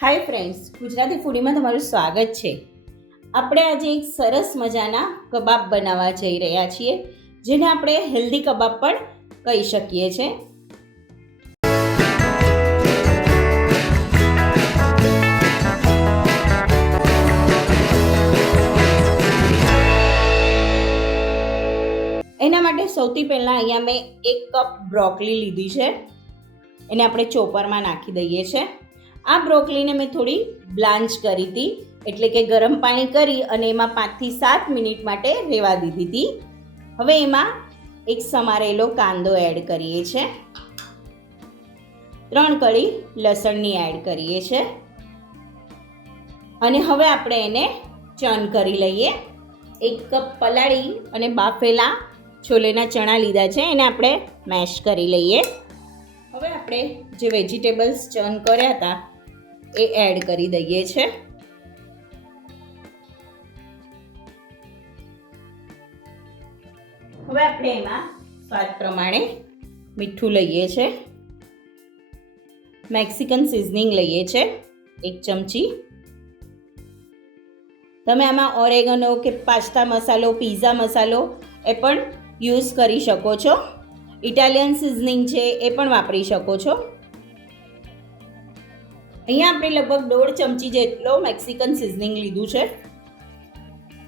Hi friends Gujarati ફૂડીમાં તમારું સ્વાગત છે. આપણે આજે એક સરસ મજાના કબાબ બનાવવા જઈ રહ્યા છીએ, જેને આપણે હેલ્ધી કબાબ પણ કહી શકીએ છીએ. એના માટે સૌથી પહેલાં અહીંયા મેં એક કપ બ્રોકલી લીધી છે. એને આપણે ચોપરમાં નાખી દઈએ છીએ આ બ્રોકલીને મેં થોડી બ્લાન્ચ કરી હતી, એટલે કે ગરમ પાણી કરી અને એમાં પાંચથી સાત મિનિટ માટે રહેવા દીધી હતી. હવે એમાં એક સમારેલો કાંદો એડ કરીએ છીએ ત્રણ કળી લસણની એડ કરીએ છીએ અને હવે આપણે એને ચર્ન કરી લઈએ. એક કપ પલાળી અને બાફેલા છોલેના ચણા લીધા છે, એને આપણે મેશ કરી લઈએ. હવે આપણે જે વેજીટેબલ્સ ચર્ન કર્યા હતા એ એડ કરી દઈએ છે. હવે આપણે એમાં સ્વાદ પ્રમાણે મીઠું લઈએ છે. મેક્સિકન સિઝનિંગ લઈએ છે, એક ચમચી. તમે આમાં ઓરેગનો કે પાસ્તા મસાલો, પીઝા મસાલો એ પણ યુઝ કરી શકો છો. ઇટાલિયન સિઝનિંગ છે એ પણ વાપરી શકો છો. અહીંયા આપણે લગભગ દોઢ ચમચી જેટલો મેક્સિકન સિઝનિંગ લીધું છે.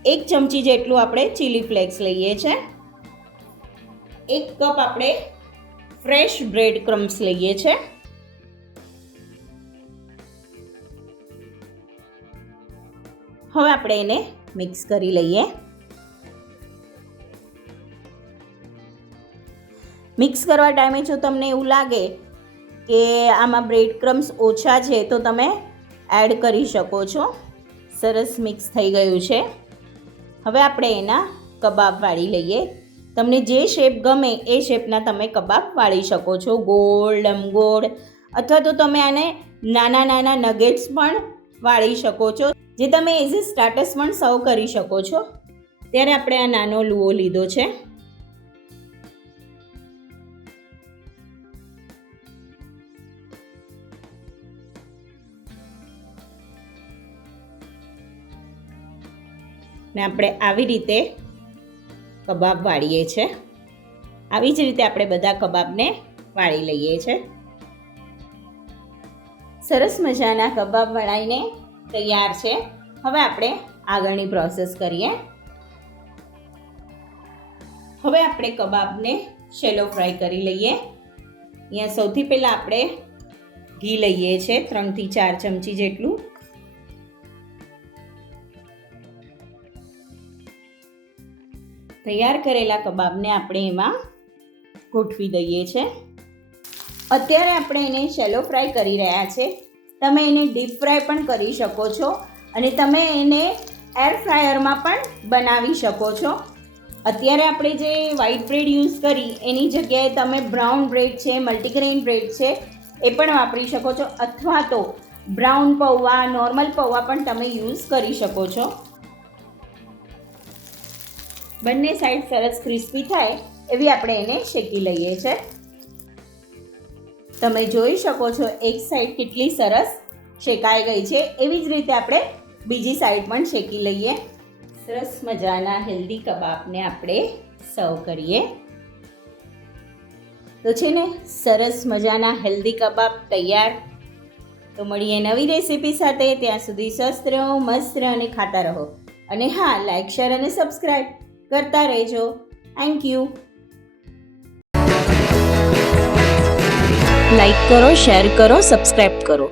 એક ચમચી જેટલું આપણે ચીલી ફ્લેક્સ લઈએ છે. એક કપ આપણે ફ્રેશ બ્રેડ ક્રમ્સ લઈએ છે. હવે આપણે એને મિક્સ કરી લઈએ. મિક્સ કરવા ટાઈમે જો તમને એવું લાગે કે આમાં બ્રેડ ક્રમ્સ ઓછા છે તો તમે એડ કરી શકો છો. સરસ મિક્સ થઈ ગયું છે. હવે આપણે એના કબાબ વાળી લઈએ. તમને જે શેપ ગમે એ શેપના તમે કબાબ વાળી શકો છો. ગોળ લંબગોળ અથવા તો તમે આને નાના નાના નગેટ્સ પણ વાળી શકો છો. જે તમે એઝ એ સ્ટાર્ટર્સ પણ સર્વ કરી શકો છો. ત્યારે આપણે આ નાનો લુઓ લીધો છે. ને આપણે આવી રીતે કબાબ વાળીએ છીએ આવી જ રીતે આપણે બધા કબાબને વાળી લઈએ છીએ સરસ મજાના કબાબ વળાઈને તૈયાર છે. હવે આપણે આગળની પ્રોસેસ કરીએ. હવે આપણે કબાબને શેલો ફ્રાય કરી લઈએ. અહીંયા સૌથી પહેલાં આપણે ઘી લઈએ છીએ ત્રણથી ચાર ચમચી જેટલું. તૈયાર કરેલા કબાબને આપણે એમાં ગોઠવી દઈએ છે. અત્યારે આપણે એને શેલો ફ્રાય કરી રહ્યા છે. તમે એને ડીપ ફ્રાય પણ કરી શકો છો અને તમે એને એર ફ્રાયરમાં પણ બનાવી શકો છો. અત્યારે આપણે જે વ્હાઇટ બ્રેડ યુઝ કરી, એની જગ્યાએ તમે બ્રાઉન બ્રેડ છે મલ્ટીગ્રેઇન બ્રેડ છે, એ પણ વાપરી શકો છો. અથવા તો બ્રાઉન પૌવા નોર્મલ પૌવા પણ તમે યુઝ કરી શકો છો. બંને સાઈડ સરસ ક્રિસ્પી થાય એવી આપણે એને શેકી લઈએ છે. તમે જોઈ શકો છો એક સાઈડ કેટલી સરસ શેકાઈ ગઈ છે. એવી જ રીતે આપણે બીજી સાઈડ પણ શેકી લઈએ. સરસ મજાના હેલ્ધી કબાબને આપણે સર્વ કરીએ. તો છે ને, સરસ મજાના હેલ્ધી કબાબ તૈયાર. તો મળીએ નવી રેસીપી સાથે. ત્યાં સુધી સ્વસ્થ રહો, મસ્ત રહો અને ખાતા રહો. અને હા લાઇક શેર અને સબસ્ક્રાઈબ કરતા રહેજો. થેન્ક યુ લાઈક કરો શેર કરો સબસ્ક્રાઈબ કરો.